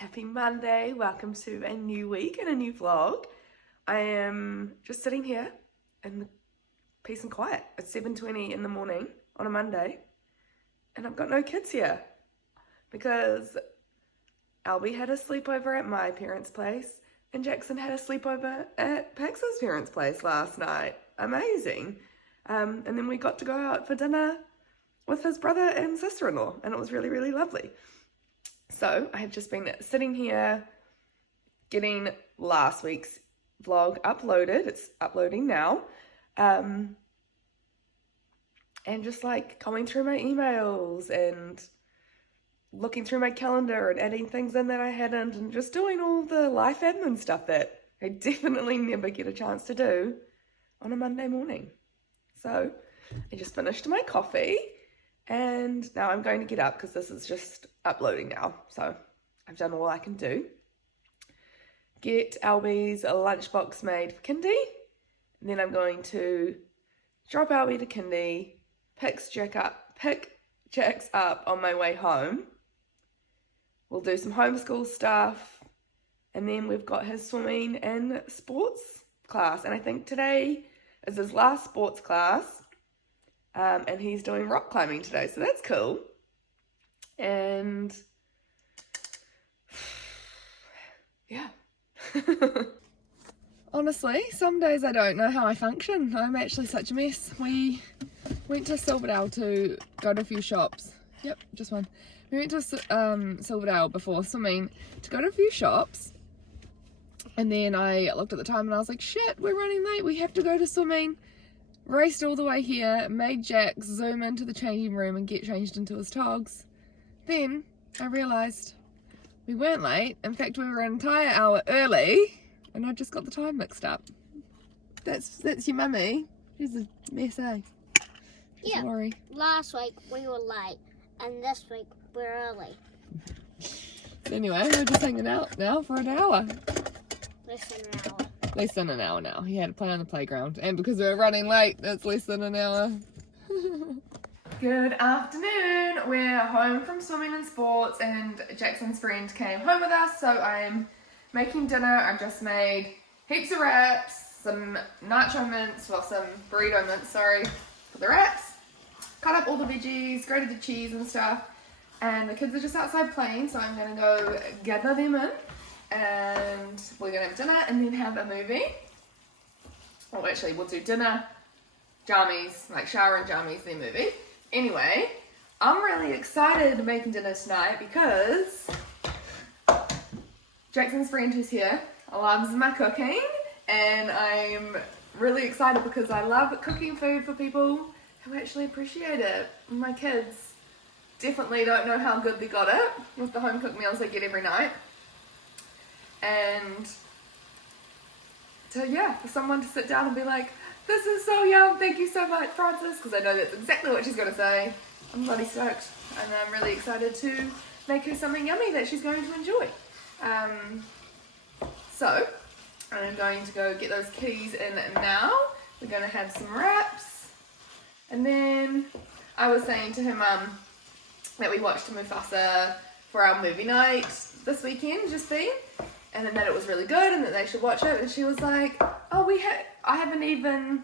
happy Monday. Welcome to a new week and a new vlog. I am just sitting here in peace and quiet. It's 7:20 in the morning on a Monday and I've got no kids here because Albie had a sleepover at my parents' place and Jackson had a sleepover at Pax's parents' place last night. Amazing. And then we got to go out for dinner with his brother and sister-in-law and it was really, really lovely. So I have just been sitting here getting last week's vlog uploaded. It's uploading now. And just like going through my emails and looking through my calendar and adding things in that I hadn't and just doing all the life admin stuff that I definitely never get a chance to do on a Monday morning. So I just finished my coffee and now I'm going to get up because this is just uploading now. So I've done all I can do. Get Albie's lunchbox made for kindy. And then I'm going to drop Albie to kindy, pick Jax up on my way home. We'll do some homeschool stuff. And then we've got his swimming and sports class. And I think today is his last sports class. And he's doing rock climbing today, so that's cool. And yeah. Honestly, some days I don't know how I function. I'm actually such a mess. We went to Silverdale to go to a few shops. Yep, just one. We went to Silverdale before swimming to go to a few shops. And then I looked at the time and I was like, shit, we're running late. We have to go to swimming. Raced all the way here, made Jax zoom into the changing room and get changed into his togs. Then I realised we weren't late. In fact, we were an entire hour early and I just got the time mixed up. That's your mummy. She's a mess, eh? Yeah, worry. Last week we were late and this week we're early. Anyway, we're just hanging out now for an hour. Less than an hour. Less than an hour now. He had to play on the playground. And because we're running late, it's less than an hour. Good afternoon. We're home from swimming and sports and Jackson's friend came home with us. So I'm making dinner. I've just made heaps of wraps, some nacho mince, well some burrito mince, sorry, for the wraps. Cut up all the veggies, grated the cheese and stuff. And the kids are just outside playing, so I'm going to go gather them in. And we're going to have dinner and then have a movie. Oh, actually, we'll do dinner, jammies, like shower and jammies, then movie. Anyway, I'm really excited making dinner tonight because Jackson's friend who's here loves my cooking. And I'm really excited because I love cooking food for people who actually appreciate it. My kids definitely don't know how good they got it with the home cooked meals they get every night. And so yeah, for someone to sit down and be like, this is so yum, thank you so much, Francis, because I know that's exactly what she's going to say. I'm bloody stoked and I'm really excited to make her something yummy that she's going to enjoy. So I'm going to go get those keys in now. We're going to have some wraps and then I was saying to her mum that we watched Mufasa for our movie night this weekend, just been. And then that it was really good and that they should watch it. And she was like, oh, I haven't even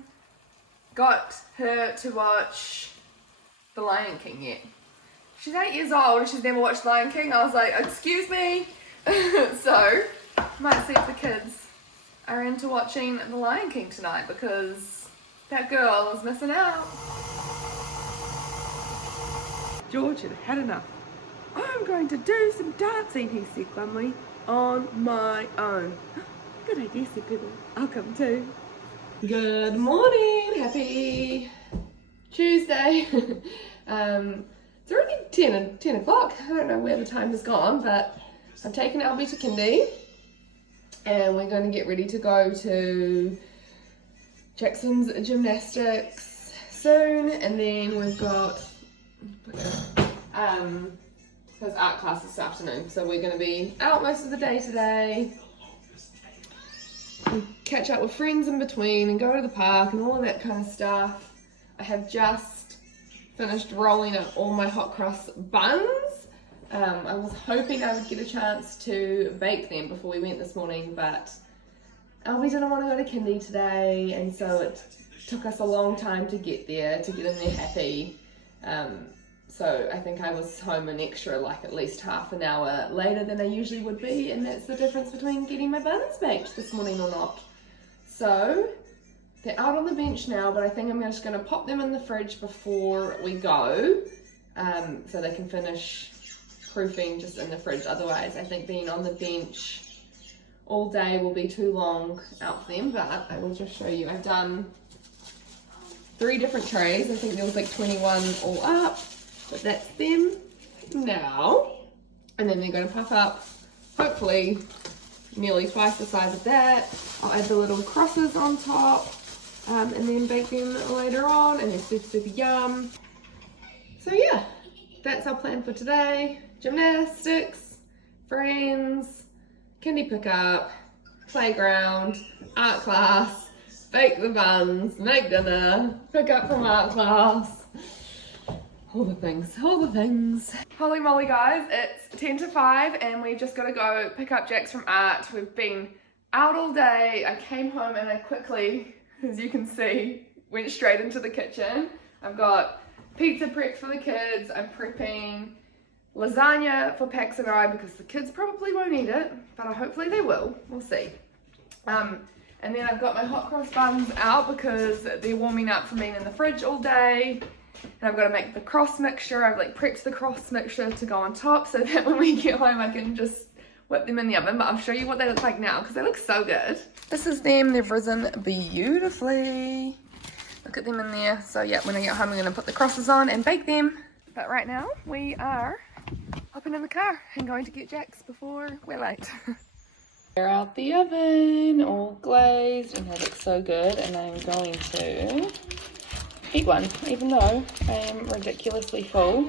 got her to watch The Lion King yet. She's 8 years old and she's never watched The Lion King. I was like, excuse me. So, might see if the kids are into watching The Lion King tonight because that girl is missing out. George had had enough. I'm going to do some dancing, he said glumly. On my own. Good idea, said Pebble. I'll come too. Good morning. Happy Tuesday. It's already 10 o'clock. I don't know where the time has gone, but I've taken Albie to kindy and we're going to get ready to go to Jackson's gymnastics soon, and then we've got his art class this afternoon, so we're going to be out most of the day today, catch up with friends in between and go to the park and all of that kind of stuff. I have just finished rolling up all my hot cross buns. I was hoping I would get a chance to bake them before we went this morning, but Albie didn't want to go to kindy today, and so it took us a long time to get there, to get in there happy. So I think I was home an extra, like at least half an hour later than I usually would be, and that's the difference between getting my buns baked this morning or not. So they're out on the bench now, but I think I'm just going to pop them in the fridge before we go, so they can finish proofing just in the fridge. Otherwise, I think being on the bench all day will be too long out for them, but I will just show you. I've done 3 different trays. I think there was like 21 all up, but that's them now. And then they're going to puff up, hopefully, nearly twice the size of that. I'll add the little crosses on top, and then bake them later on, and they're super, super yum. So yeah, that's our plan for today. Gymnastics, friends, kindy pickup, playground, art class, bake the buns, make dinner, pick up from art class. All the things, all the things. Holy moly guys, it's 10 to 5 and we've just got to go pick up Jax from art. We've been out all day. I came home and I quickly, as you can see, went straight into the kitchen. I've got pizza prepped for the kids. I'm prepping lasagna for Pax and I because the kids probably won't eat it, but hopefully they will. We'll see. And then I've got my hot cross buns out because they're warming up from being in the fridge all day. And I've got to make the cross mixture. I've like prepped the cross mixture to go on top so that when we get home I can just whip them in the oven. But I'll show you what they look like now because they look so good. This is them. They've risen beautifully. Look at them in there. So yeah, when I get home I'm going to put the crosses on and bake them. But right now we are hopping in the car and going to get Jax before we're late. They're out the oven, all glazed, and they look so good. And I'm going to eat one, even though I am ridiculously full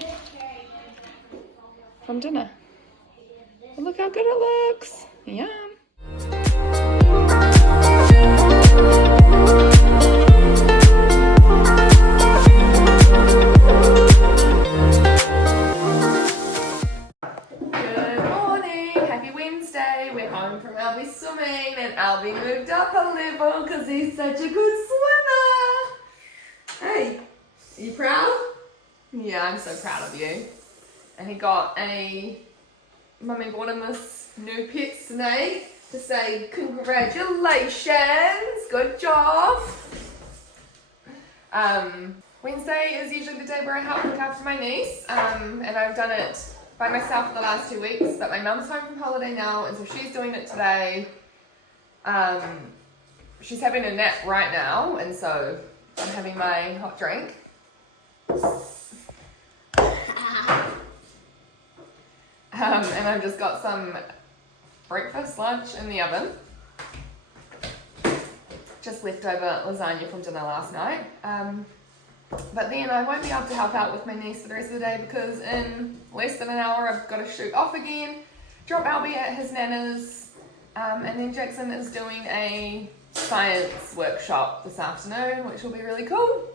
from dinner. But look how good it looks. Yum. Albie swimming, and Albie moved up a level because he's such a good swimmer. Hey, are you proud? Yeah, I'm so proud of you. And he got Mummy bought him this new pet snake to say congratulations, good job. Wednesday is usually the day where I help look after my niece, and I've done it by myself for the last 2 weeks, but my mum's home from holiday now, and so she's doing it today. She's having a nap right now, and so I'm having my hot drink. And I've just got some breakfast, lunch in the oven. Just leftover lasagna from dinner last night. But then I won't be able to help out with my niece for the rest of the day because in less than an hour I've got to shoot off again, drop Albie at his nana's, and then Jackson is doing a science workshop this afternoon, which will be really cool.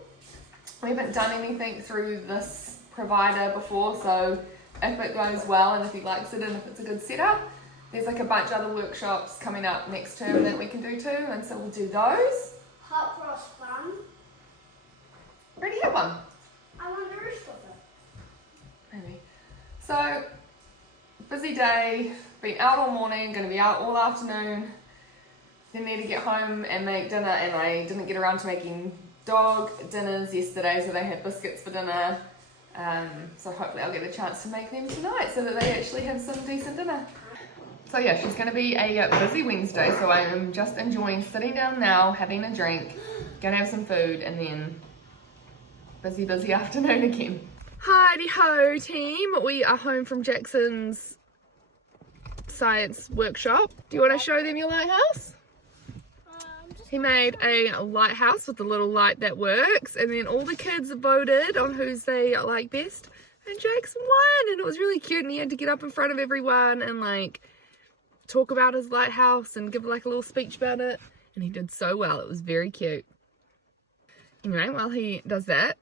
We haven't done anything through this provider before, so if it goes well and if he likes it and if it's a good setup, there's like a bunch of other workshops coming up next term that we can do too, and so we'll do those. Hot cross bun. Already have one. I want the rest of it. Maybe. So, busy day, been out all morning, going to be out all afternoon. Then need to get home and make dinner, and I didn't get around to making dog dinners yesterday, so they had biscuits for dinner. So hopefully I'll get a chance to make them tonight so that they actually have some decent dinner. So yeah, she's going to be a busy Wednesday, so I am just enjoying sitting down now, having a drink, going to have some food, and then busy afternoon again. Heidi ho team, we are home from Jackson's science workshop. Do you want to show them your lighthouse? He made a lighthouse with a little light that works, and then all the kids voted on whose they like best, and Jackson won, and it was really cute, and he had to get up in front of everyone and like talk about his lighthouse and give like a little speech about it, and he did so well. It was very cute. Anyway, while he does that,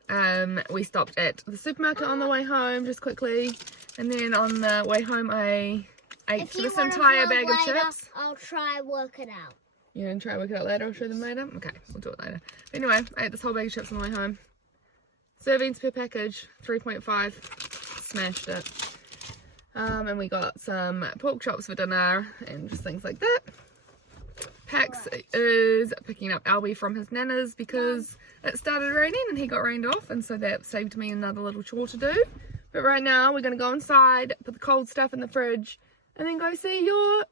we stopped at the supermarket on the way home just quickly And then on the way home, I ate If you this wanna entire vlog bag of later, chips. I'll try work it out. You're going to try work it out later? I'll show them later? Okay, we'll do it later. But anyway, I ate this whole bag of chips on the way home. Servings per package, 3.5. Smashed it. And we got some pork chops for dinner and just things like that. Pax is picking up Albie from his nana's because it started raining and he got rained off, and so that saved me another little chore to do. But right now we're going to go inside, put the cold stuff in the fridge, and then go see your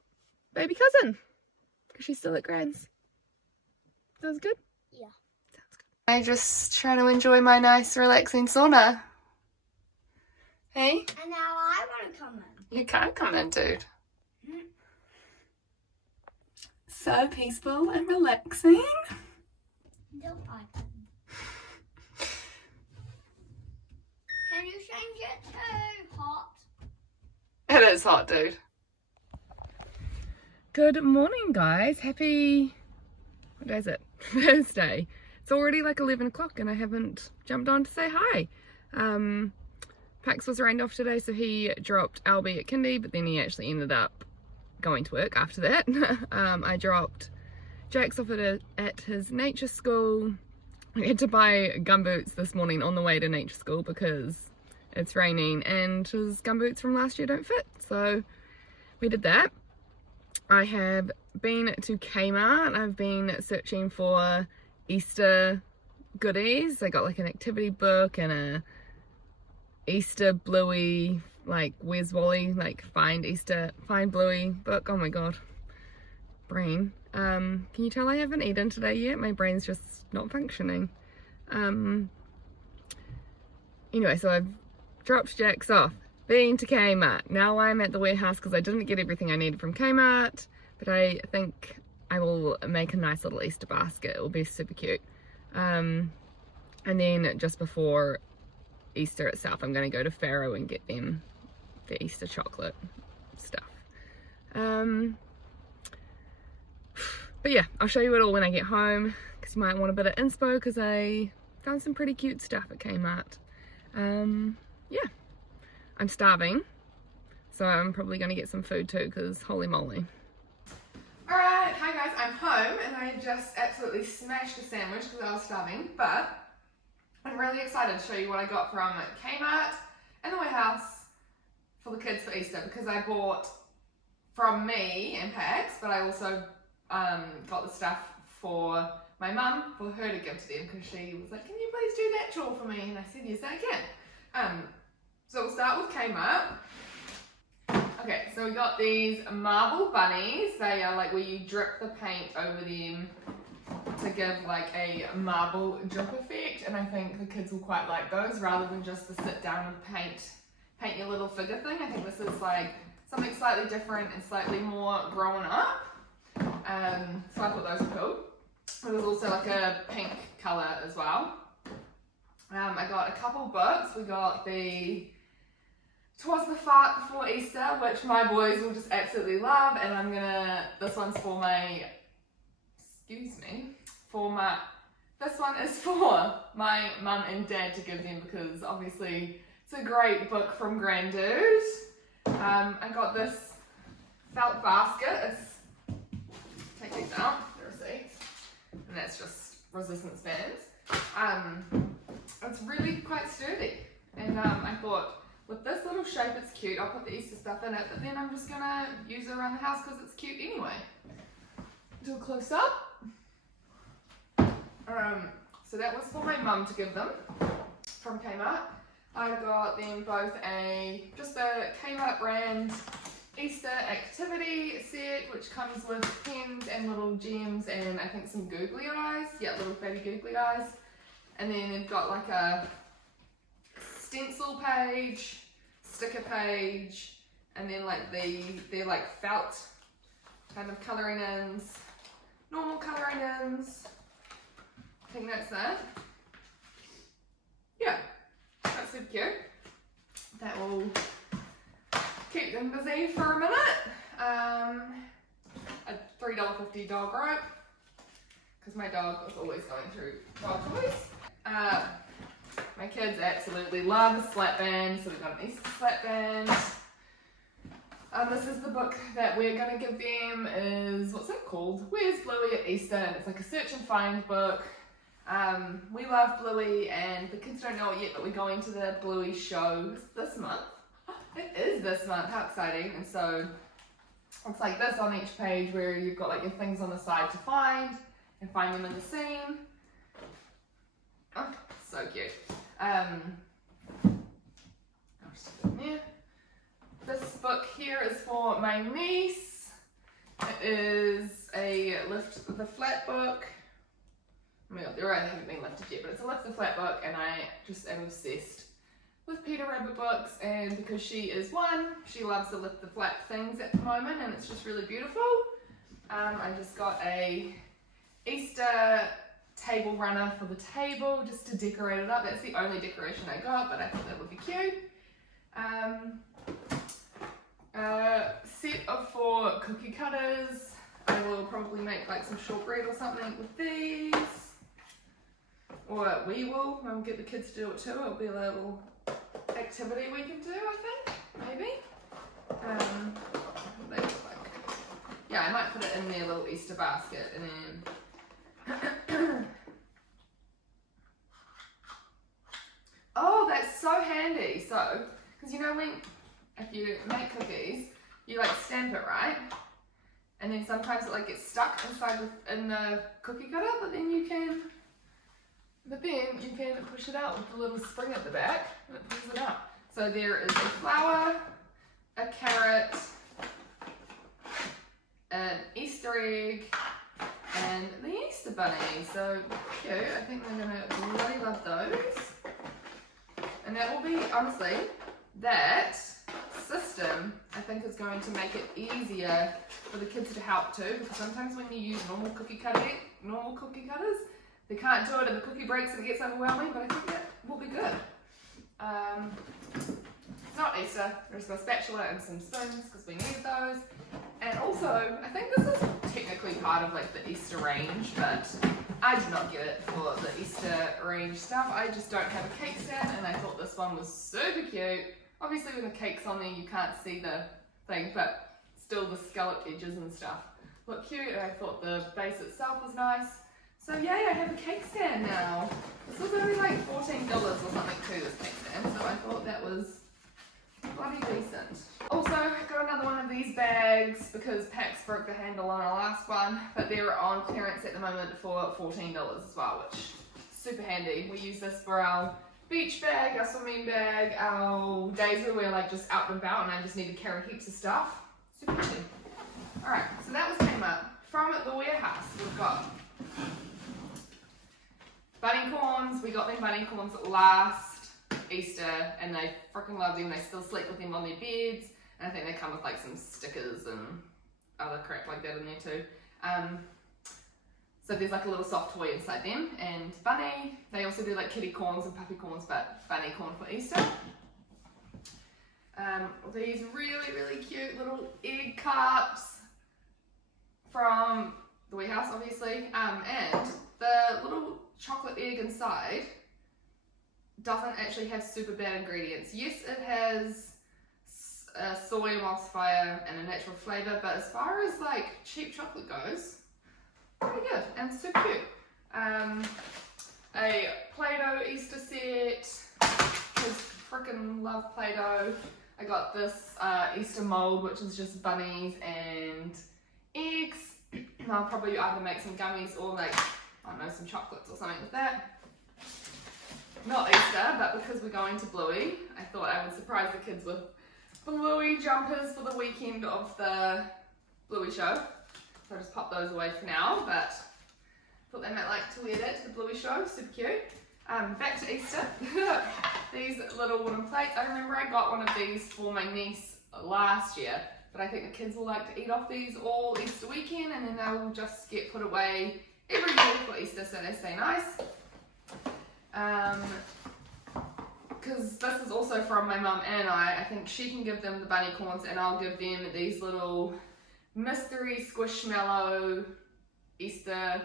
baby cousin because she's still at Gran's. Sounds good? Yeah. Sounds good. I'm just trying to enjoy my nice relaxing sauna. Hey? And now I want to come in. You can't come in, dude. So peaceful and relaxing. No, I can. Can you change it to hot? It is hot, dude. Good morning, guys. Happy... what day is it? Thursday. It's already like 11 o'clock and I haven't jumped on to say hi. Pax was rained off today, so he dropped Albie at kindy, but then he actually ended up going to work after that. I dropped Jax off at his nature school. I had to buy gumboots this morning on the way to nature school because it's raining and his gumboots from last year don't fit, so we did that. I have been to Kmart. I've been searching for Easter goodies. I got like an activity book and a Easter Bluey, like Where's Wally, like find Bluey book. Oh my god, brain. Can you tell I haven't eaten today yet? My brain's just not functioning. Anyway, so I've dropped Jax off, been to Kmart. Now I'm at the warehouse because I didn't get everything I needed from Kmart, but I think I will make a nice little Easter basket. It will be super cute. And then just before Easter itself, I'm going to go to Farrow and get them the Easter chocolate stuff. But yeah, I'll show you it all when I get home because you might want a bit of inspo because I found some pretty cute stuff at Kmart. Yeah, I'm starving, so I'm probably going to get some food too because holy moly. Alright, hi guys, I'm home and I just absolutely smashed a sandwich because I was starving, but I'm really excited to show you what I got from Kmart and the warehouse for the kids for Easter because I bought from me and Pax, but I also got the stuff for my mum for her to give to them because she was like, can you please do that chore for me? And I said, yes, I can. So we'll start with Kmart. Okay, so we got these marble bunnies. They are like where you drip the paint over them to give like a marble drip effect, and I think the kids will quite like those rather than just the sit down and paint your little figure thing. I think this is like something slightly different and slightly more grown up. So I thought those were cool. There's also like a pink colour as well. I got a couple books. We got the 'Twas the Fart Before Easter, which my boys will just absolutely love, and this one's for my, this one is for my mum and dad to give them because obviously it's a great book from Granddude. I got this felt basket. Take these out, the receipts, and that's just resistance bands. It's really quite sturdy, and I thought with this little shape it's cute. I'll put the Easter stuff in it, but then I'm just gonna use it around the house because it's cute anyway. Do a close up. So that was for my mum to give them from Kmart. I got them both just a Kmart brand Easter activity set, which comes with pens and little gems and I think some googly eyes. Yeah, little baby googly eyes. And then they've got like a stencil page, sticker page, and then like they're like felt kind of colouring ins, normal colouring ins. I think that's that. Yeah, that's super cute. That will keep them busy for a minute. A $3.50 dog rope, because my dog was always going through dog toys. My kids absolutely love a slap band, so we've got an Easter slap band. This is the book that we're going to give them, is, what's it called? Where's Bluey at Easter? And it's like a search and find book. We love Bluey, and the kids don't know it yet, but we're going to the Bluey show this month. It is this month, how exciting. And so it's like this on each page where you've got like your things on the side to find and find them in the scene. Oh, so cute. I'll just put it in there. This book here is for my niece. It is a Lift the Flat book. Oh my god, they haven't been lifted yet, but it's a Lift the Flat book, and I just am obsessed with Peter Rabbit books, and because she is one, she loves the Lift the Flat things at the moment, and it's just really beautiful. I just got a Easter table runner for the table just to decorate it up. That's the only decoration I got, but I thought that would be cute. Set of 4 cookie cutters. I will probably make like some shortbread or something with these. Or we will. I'll get the kids to do it too. It'll be a little activity we can do, I think. Maybe. What they look like. Yeah, I might put it in their little Easter basket and then. Oh, that's so handy. So, because you know when, if you make cookies, you like stamp it, right? And then sometimes it like gets stuck inside in the cookie cutter, but then you can push it out with the little spring at the back, and it pulls it out. So there is a flower, a carrot, an Easter egg, and the Easter bunny. So cute. I think they're gonna really love those. And that will be, honestly, that system I think is going to make it easier for the kids to help too, because sometimes when you use normal cookie cutters, they can't do it and the cookie breaks and it gets overwhelming, but I think that will be good. It's not Easter, there's got a spatula and some spoons because we need those. And also, I think this is technically part of like the Easter range, but I did not get it for the Easter range stuff. I just don't have a cake stand, and I thought this one was super cute. Obviously when the cake's on there you can't see the thing, but still the scalloped edges and stuff look cute, and I thought the base itself was nice. So yay, I have a cake stand now. This was only like $14 or something too, this cake stand, so I thought that was bloody decent. Also, got another one of these bags because Pax broke the handle on our last one, but they're on clearance at the moment for $14 as well, which is super handy. We use this for our beach bag, our swimming bag, our days where we're like just out and about and I just need to carry heaps of stuff. Super handy. Alright, so that was Kmart. From the warehouse, we've got bunny corns. We got them bunny corns last Easter and they freaking love them. They still sleep with them on their beds, and I think they come with like some stickers and other crap like that in there too. So there's like a little soft toy inside them, and bunny. They also do like kitty corns and puppy corns, but bunny corn for Easter. These really, really cute little egg cups from the warehouse, obviously, and the little chocolate egg inside doesn't actually have super bad ingredients. Yes, it has a soy emulsifier and a natural flavour, but as far as like cheap chocolate goes, pretty good and super cute. A Play-Doh Easter set, kids freaking love Play-Doh. I got this Easter mold, which is just bunnies and eggs. I'll probably either make some gummies or like, I don't know, some chocolates or something with that. Not Easter, but because we're going to Bluey, I thought I would surprise the kids with Bluey jumpers for the weekend of the Bluey show. So I'll just pop those away for now, but thought they might like to wear that to the Bluey show. Super cute. Back to Easter. These little wooden plates. I remember I got one of these for my niece last year, but I think the kids will like to eat off these all Easter weekend, and then they will just get put away every year for Easter, so they stay nice. Because this is also from my mum and I think she can give them the bunny corns and I'll give them these little mystery squishmallow Easter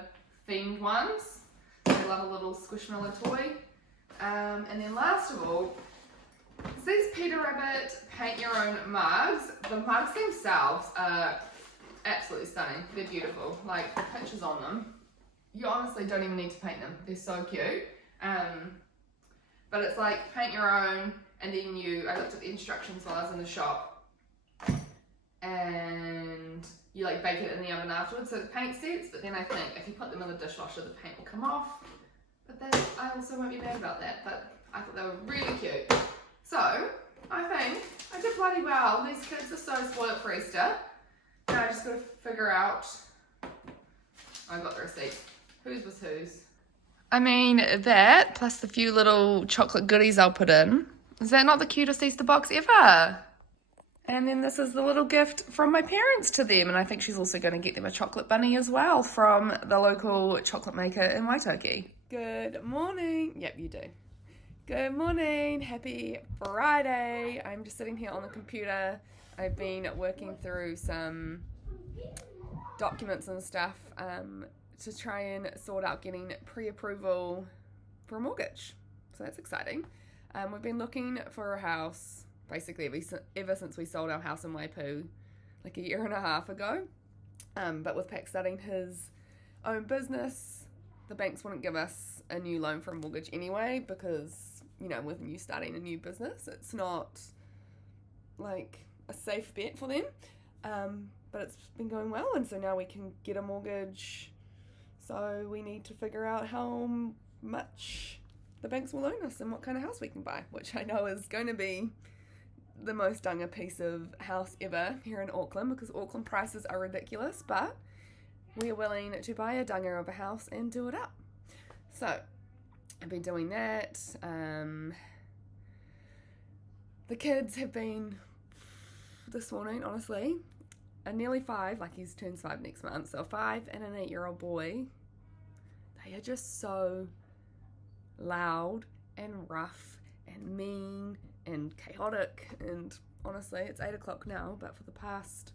themed ones. They love a little squishmallow toy. And then last of all, these Peter Rabbit paint your own mugs. The mugs themselves are absolutely stunning. They're beautiful. Like, the pictures on them, you honestly don't even need to paint them. They're so cute. But it's like paint your own, and then I looked at the instructions while I was in the shop, and you like bake it in the oven afterwards. So the paint sets, but then I think if you put them in the dishwasher, the paint will come off. But I also won't be mad about that. But I thought they were really cute. So I think I did bloody well. These kids are so spoiled for Easter. Now I just got to figure out. I got the receipt. Whose was whose? I mean, that plus the few little chocolate goodies I'll put in. Is that not the cutest Easter box ever? And then this is the little gift from my parents to them. And I think she's also going to get them a chocolate bunny as well from the local chocolate maker in Waitaki. Good morning. Yep, you do. Good morning. Happy Friday. I'm just sitting here on the computer. I've been working through some documents and stuff to try and sort out getting pre-approval for a mortgage. So that's exciting. We've been looking for a house basically ever since we sold our house in Waipu like a year and a half ago. But with Pac starting his own business, the banks wouldn't give us a new loan for a mortgage anyway because, you know, with you starting a new business, it's not like a safe bet for them. But it's been going well, and so now we can get a mortgage. So we need to figure out how much the banks will loan us and what kind of house we can buy, which I know is going to be the most dunga piece of house ever here in Auckland because Auckland prices are ridiculous, but we are willing to buy a dunga of a house and do it up. So I've been doing that. The kids have been, this morning, honestly, a nearly 5, like he's turns 5 next month, so a 5 and an 8-year-old boy, they are just so loud and rough and mean and chaotic, and honestly, it's 8 o'clock now, but for the past,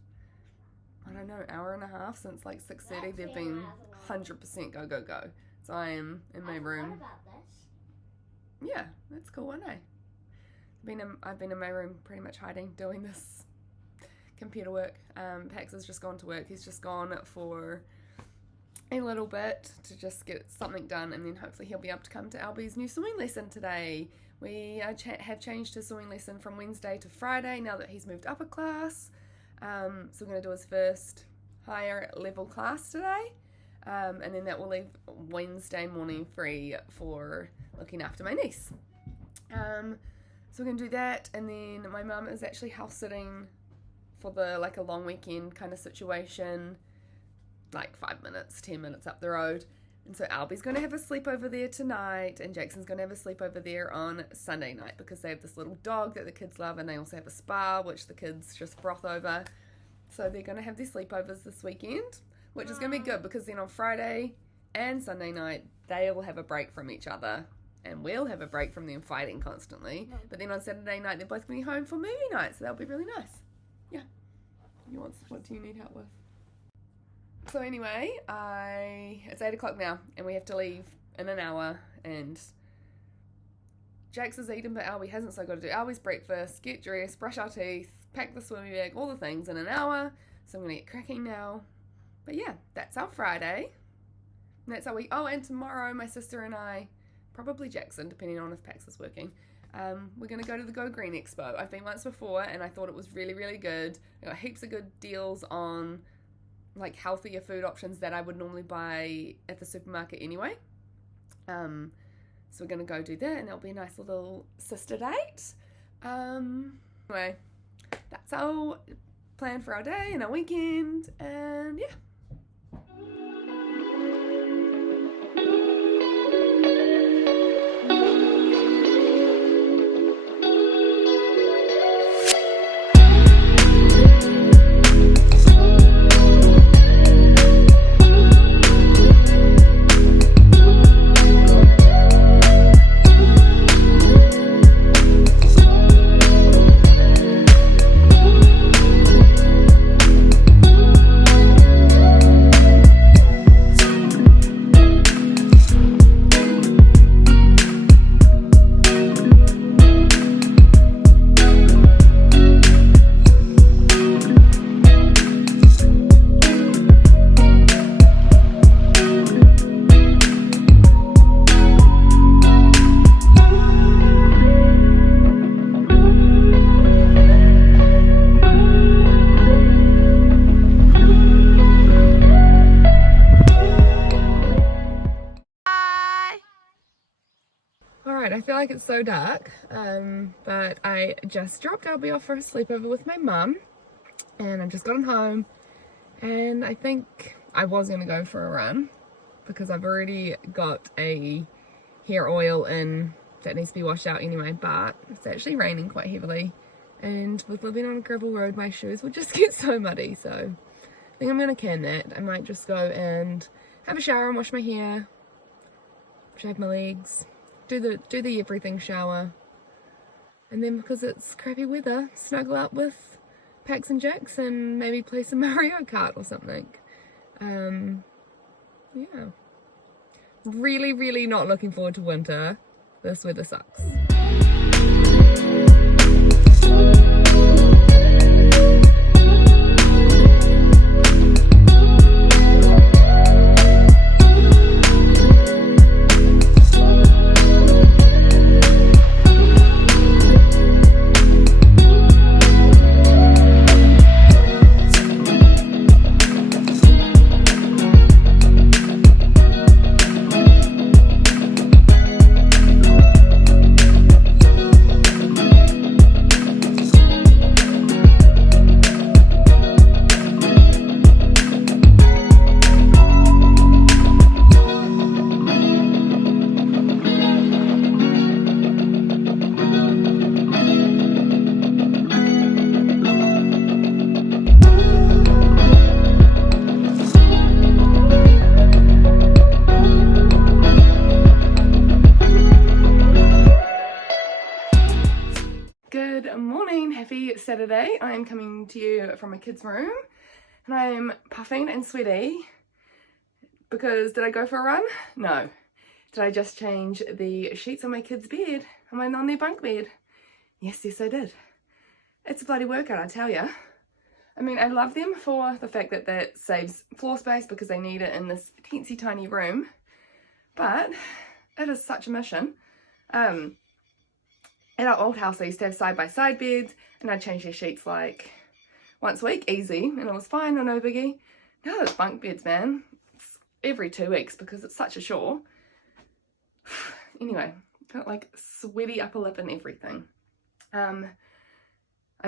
I don't know, hour and a half, since like 6:30, they've been 100% go, go, go. So I am in my room. About this. Yeah, that's cool, isn't it? I've been in my room pretty much hiding, doing this computer work. Pax has just gone to work. He's just gone for a little bit to just get something done, and then hopefully he'll be able to come to Albie's new swimming lesson today. We have changed his swimming lesson from Wednesday to Friday now that he's moved up a class. So we're going to do his first higher level class today, and then that will leave Wednesday morning free for looking after my niece. So we're going to do that, and then my mum is actually house sitting for a long weekend kind of situation, like 5 minutes, 10 minutes up the road. And so Albie's going to have a sleepover there tonight, and Jackson's going to have a sleepover there on Sunday night because they have this little dog that the kids love, and they also have a spa, which the kids just froth over. So they're going to have their sleepovers this weekend, which is going to be good because then on Friday and Sunday night, they will have a break from each other, and we'll have a break from them fighting constantly. But then on Saturday night, they're both going to be home for movie night, so that'll be really nice. Yeah. What do you need help with? So anyway, it's 8 o'clock now, and we have to leave in an hour, and Jax has eaten, but Albie hasn't, so I've got to do Albie's breakfast, get dressed, brush our teeth, pack the swimming bag, all the things in an hour, so I'm going to get cracking now. But yeah, that's our Friday, and that's our week. Oh, and tomorrow, my sister and I, probably Jackson, depending on if Pax is working, we're going to go to the Go Green Expo. I've been once before, and I thought it was really, really good. I got heaps of good deals on like healthier food options that I would normally buy at the supermarket anyway. So we're going to go do that, and it'll be a nice little sister date. Anyway, that's our plan for our day and our weekend, and yeah. Alright, I feel like it's so dark, but I just dropped Albie off for a sleepover with my mum, and I've just gotten home, and I think I was going to go for a run, because I've already got a hair oil in that needs to be washed out anyway, but it's actually raining quite heavily, and with living on a gravel road, my shoes would just get so muddy, so I think I'm going to can that. I might just go and have a shower and wash my hair, shave my legs, do the everything shower, and then because it's crappy weather, snuggle up with Pax and Jax and maybe play some Mario Kart or something. Yeah. Really not looking forward to winter. This weather sucks. Good morning, happy Saturday. I am coming to you from my kids' room and I am puffing and sweaty because did I go for a run? No. Did I just change the sheets on my kids' bed? Am I on their bunk bed? Yes, I did. It's a bloody workout, I tell ya. I mean, I love them for the fact that that saves floor space because they need it in this teensy tiny room, but it is such a mission. At our old house, I used to have side-by-side beds, and I'd change their sheets like once a week, easy, and it was fine, no biggie. Now it's bunk beds, man. It's every 2 weeks because it's such a chore. Anyway, got like sweaty upper lip and everything. I'm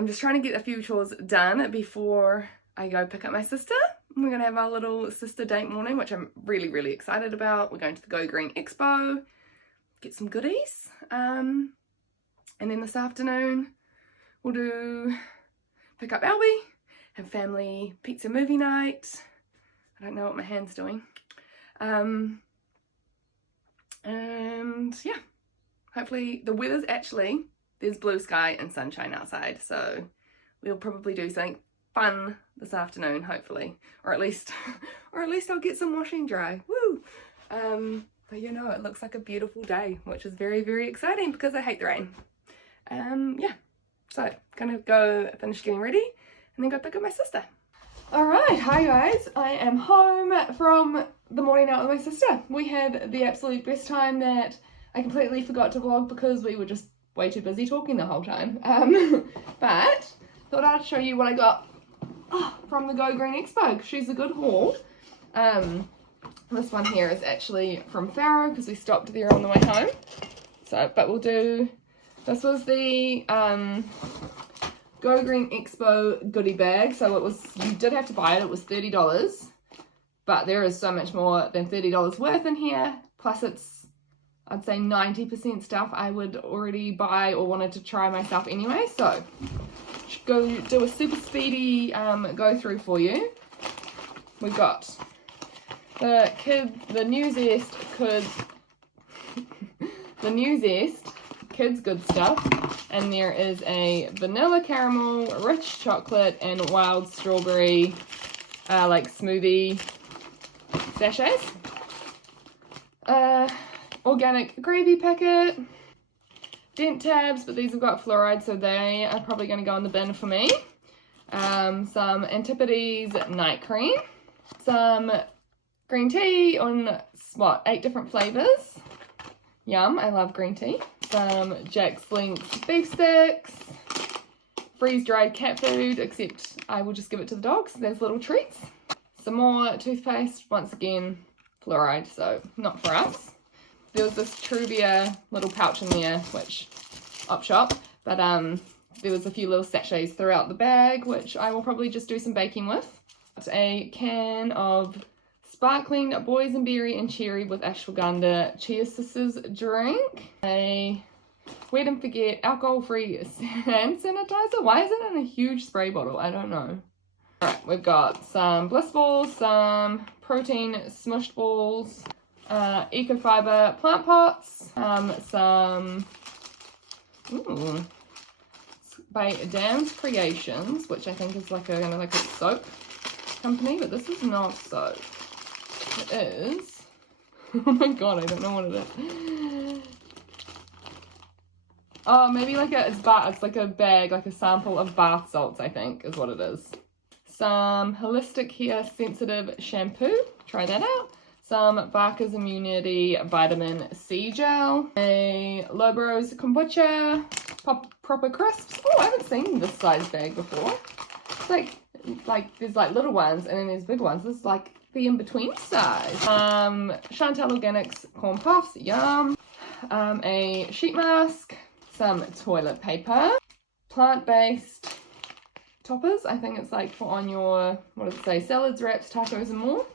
just trying to get a few chores done before I go pick up my sister. We're going to have our little sister date morning, which I'm really excited about. We're going to the Go Green Expo, get some goodies. And then this afternoon, we'll pick up Albie, have family pizza movie night. I don't know what my hand's doing. And yeah, hopefully the weather's actually, there's blue sky and sunshine outside. So we'll probably do something fun this afternoon, hopefully. Or at least I'll get some washing dry. Woo! But you know, it looks like a beautiful day, which is very exciting because I hate the rain. Yeah, so gonna go finish getting ready and then go pick up my sister. Alright, hi guys, I am home from the morning out with my sister. We had the absolute best time that I completely forgot to vlog because we were just way too busy talking the whole time. But thought I'd show you what I got from the Go Green Expo because she's a good haul. This one here is actually from Farrow because we stopped there on the way home. So, but we'll do. This was the Go Green Expo goodie bag. So it was, you did have to buy it. It was $30, but there is so much more than $30 worth in here. Plus it's, I'd say 90% stuff I would already buy or wanted to try myself anyway. So go do a super speedy go through for you. We've got the New Zest kids good stuff, and there is a vanilla caramel, rich chocolate, and wild strawberry like smoothie sachets. Organic gravy packet, dent tabs, but these have got fluoride, so they are probably going to go in the bin for me. Some Antipodes night cream, some green tea on, what, 8 different flavors. Yum, I love green tea. Some Jack's Link's beef sticks, freeze-dried cat food, except I will just give it to the dogs. There's little treats. Some more toothpaste, once again, fluoride, so not for us. there was this Truvia little pouch in there, which op shop, but there was a few little sachets throughout the bag, which I will probably just do some baking with. A can of sparkling boysenberry and cherry with ashwagandha chia sisters drink. A wet and forget alcohol-free hand sanitizer. Why is it in a huge spray bottle? I don't know. Alright, we've got some bliss balls, some protein smushed balls, eco-fiber plant pots, some by Dan's Creations, which I think is like a kind of like a soap company, but this is not soap. It is. Oh my god, I don't know what it is. Oh, maybe like it's like a bag, like a sample of bath salts, I think is what it is. Some Holistic Hair Sensitive Shampoo, try that out. Some Barker's Immunity Vitamin C Gel. A Lobros Kombucha Proper Crisps. Oh, I haven't seen this size bag before. It's like there's like little ones and then there's big ones. This is like the in-between size. Chantel Organics Corn Puffs, yum. A sheet mask. Some toilet paper. Plant-based toppers. I think it's like for on your, what does it say, salads, wraps, tacos and more.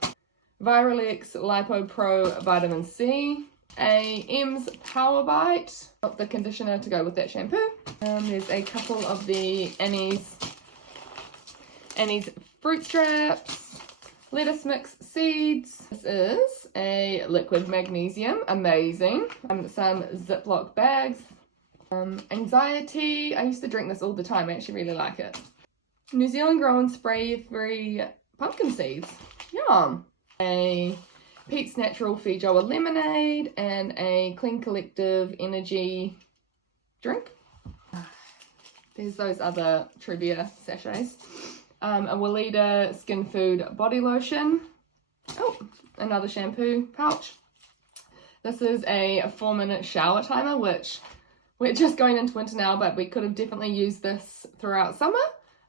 Viralex Lipo Pro Vitamin C. A M's Power Bite, the conditioner to go with that shampoo. There's a couple of the Annie's fruit straps, lettuce mix seeds. This is a liquid magnesium, amazing. Some Ziploc bags. Anxiety, I used to drink this all the time, I actually really like it. New Zealand grown spray-free pumpkin seeds, yum. A Pete's Natural Feijoa lemonade and a Clean Collective energy drink. There's those other Trivia sachets. A Weleda Skin Food body lotion. Oh, another shampoo pouch. This is a 4-minute shower timer, which we're just going into winter now, but we could have definitely used this throughout summer.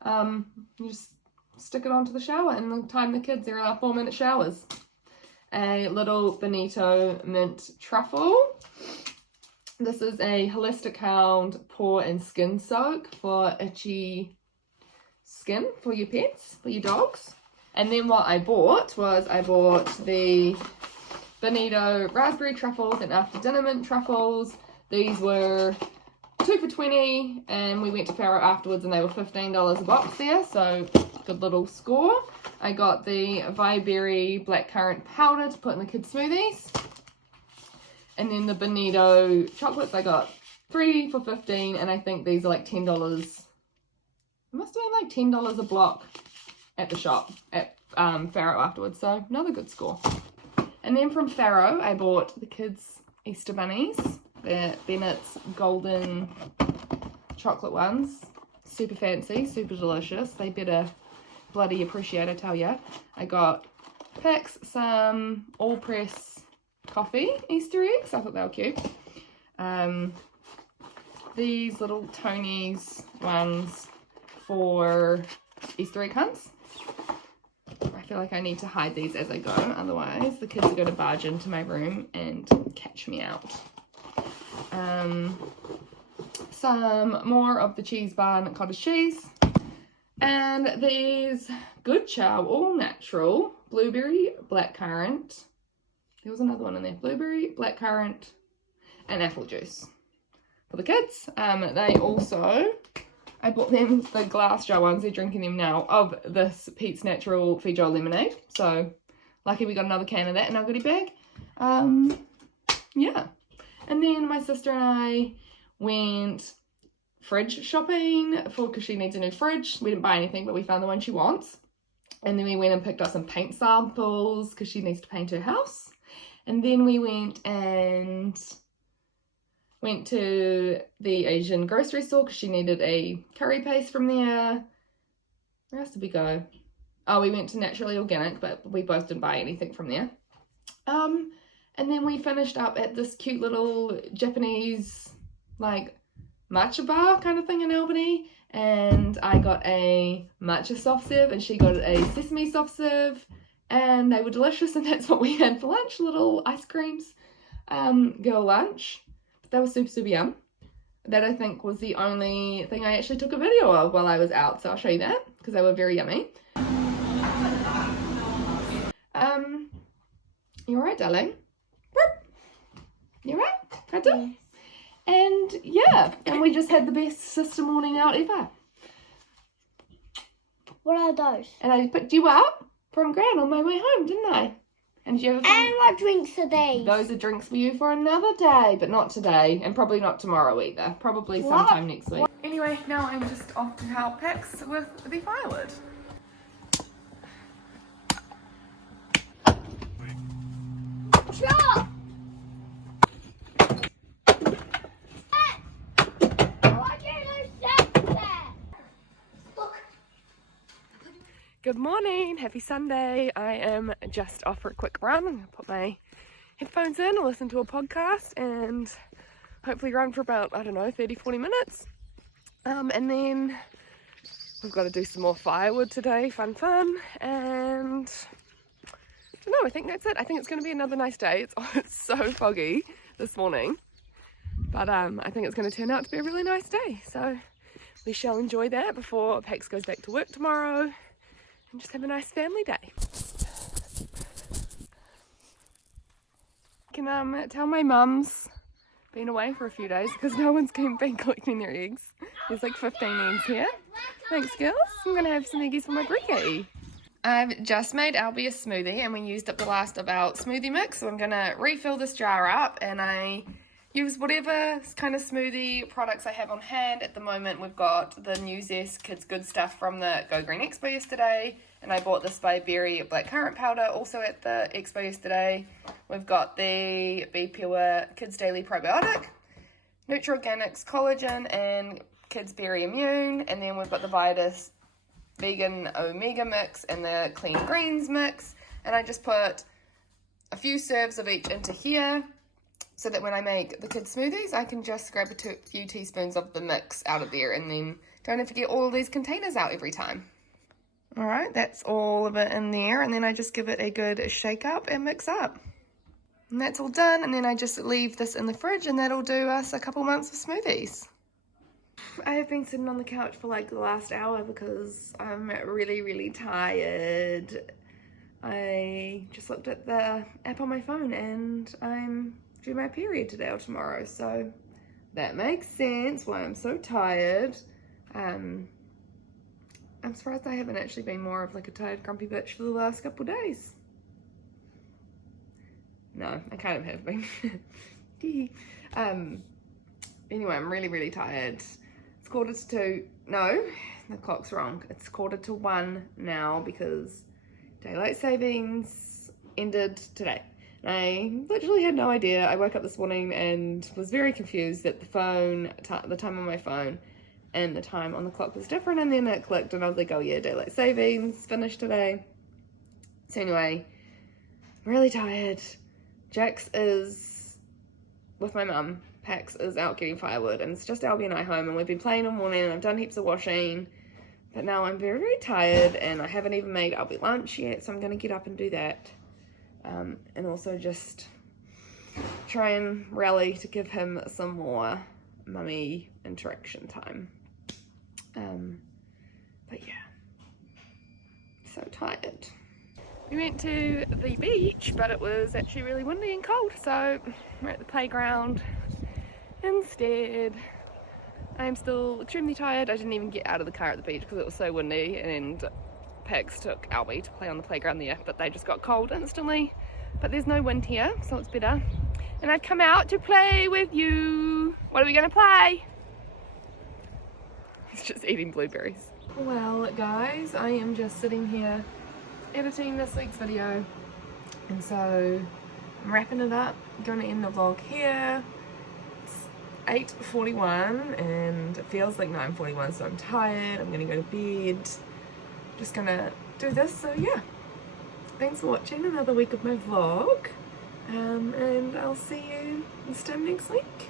You just stick it onto the shower and the time the kids are in our 4-minute showers. A little Benito mint truffle. This is a Holistic Hound paw and skin soak for itchy skin for your pets, for your dogs. And then what I bought was the Benito raspberry truffles and after dinner mint truffles. These were 2 for $20 and we went to Farrow afterwards and they were $15 a box there, so good little score. I got the Viberry blackcurrant powder to put in the kids' smoothies. And then the Benito chocolates, I got 3 for $15 and I think these are like $10. It must have been like $10 a block at the shop at Farrow afterwards, so another good score. And then from Farrow, I bought the kids' Easter bunnies. They're Bennett's golden chocolate ones. Super fancy, super delicious. They better bloody appreciate, I tell ya. I got packs, some all-press coffee Easter eggs. I thought they were cute. These little Tony's ones for Easter egg hunts. I feel like I need to hide these as I go, otherwise the kids are going to barge into my room and catch me out. Some more of the cheese barn cottage cheese. And these Good Chow all natural blueberry, blackcurrant. There was another one in there. Blueberry, blackcurrant, and apple juice for the kids. They also, I bought them the glass jar ones. They're drinking them now of this Pete's Natural Feijoa lemonade. So lucky we got another can of that in our goodie bag. Yeah. And then my sister and I went fridge shopping because she needs a new fridge. We didn't buy anything, but we found the one she wants. And then we went and picked up some paint samples because she needs to paint her house. And then we went to the Asian grocery store because she needed a curry paste from there. Where else did we go? Oh, we went to Naturally Organic, but we both didn't buy anything from there. And then we finished up at this cute little Japanese, like, matcha bar kind of thing in Albany. And I got a matcha soft serve and she got a sesame soft serve. And they were delicious and that's what we had for lunch, little ice creams. girl lunch. That was super, super yum. That I think was the only thing I actually took a video of while I was out, so I'll show you that because they were very yummy. You alright, darling? You alright? I do. And yeah, and we just had the best sister morning out ever. What are those? And I picked you up from Gran on my way home, didn't I? And did you have a fun? And what drinks are these? Those are drinks for you for another day, but not today, and probably not tomorrow either. Probably sometime next week. Anyway, now I'm just off to help Pax with the firewood. Stop! Good morning, happy Sunday. I am just off for a quick run. I'm going to put my headphones in and listen to a podcast and hopefully run for about, I don't know, 30-40 minutes. And then we've got to do some more firewood today, fun. And I don't know, I think that's it. I think it's going to be another nice day. It's so foggy this morning, but I think it's going to turn out to be a really nice day. So we shall enjoy that before Pax goes back to work tomorrow. And just have a nice family day. Can tell my mum's been away for a few days because no one's been collecting their eggs. There's like 15 eggs here. Thanks, girls. I'm gonna have some eggies for my brekkie. I've just made Albie a smoothie and we used up the last of our smoothie mix, so I'm gonna refill this jar up and I use whatever kind of smoothie products I have on hand. At the moment we've got the New Zest Kids Good Stuff from the Go Green Expo yesterday, and I bought this by Berry blackcurrant powder also at the expo yesterday. We've got the Be Pure Kids Daily Probiotic, Nutri-Organics Collagen and Kids Berry Immune, and then we've got the Vitus Vegan Omega Mix and the Clean Greens Mix, and I just put a few serves of each into here, so that when I make the kids' smoothies, I can just grab a few teaspoons of the mix out of there and then don't have to get all of these containers out every time. Alright, that's all of it in there, and then I just give it a good shake up and mix up. And that's all done, and then I just leave this in the fridge and that'll do us a couple months of smoothies. I have been sitting on the couch for like the last hour because I'm really, really tired. I just looked at the app on my phone and I'm due my period today or tomorrow, so that makes sense why I'm so tired. I'm surprised I haven't actually been more of like a tired grumpy bitch for the last couple of days. No, I kind of have been. Anyway, I'm really, really tired. It's 2:45. No, the clock's wrong. It's 1:45 now because daylight savings ended today. I literally had no idea. I woke up this morning and was very confused that the time on my phone and the time on the clock was different, and then it clicked and I was like, oh yeah, daylight savings finished today. So anyway, I'm really tired. Jax is with my mum. Pax is out getting firewood and it's just Albie and I home, and we've been playing all morning and I've done heaps of washing, but now I'm very, very tired and I haven't even made Albie lunch yet, so I'm going to get up and do that. And also just try and rally to give him some more mummy interaction time. But yeah, so tired. We went to the beach, but it was actually really windy and cold, so we're at the playground instead. I'm still extremely tired. I didn't even get out of the car at the beach because it was so windy, and Pax took Albie to play on the playground there, but they just got cold instantly. But there's no wind here, so it's better. And I've come out to play with you. What are we gonna play? He's just eating blueberries. Well, guys, I am just sitting here editing this week's video, and so I'm wrapping it up. I'm gonna end the vlog here. It's 8:41 and it feels like 9:41, so I'm tired. I'm gonna go to bed. Just gonna do this, so yeah. Thanks for watching another week of my vlog, and I'll see you this time next week.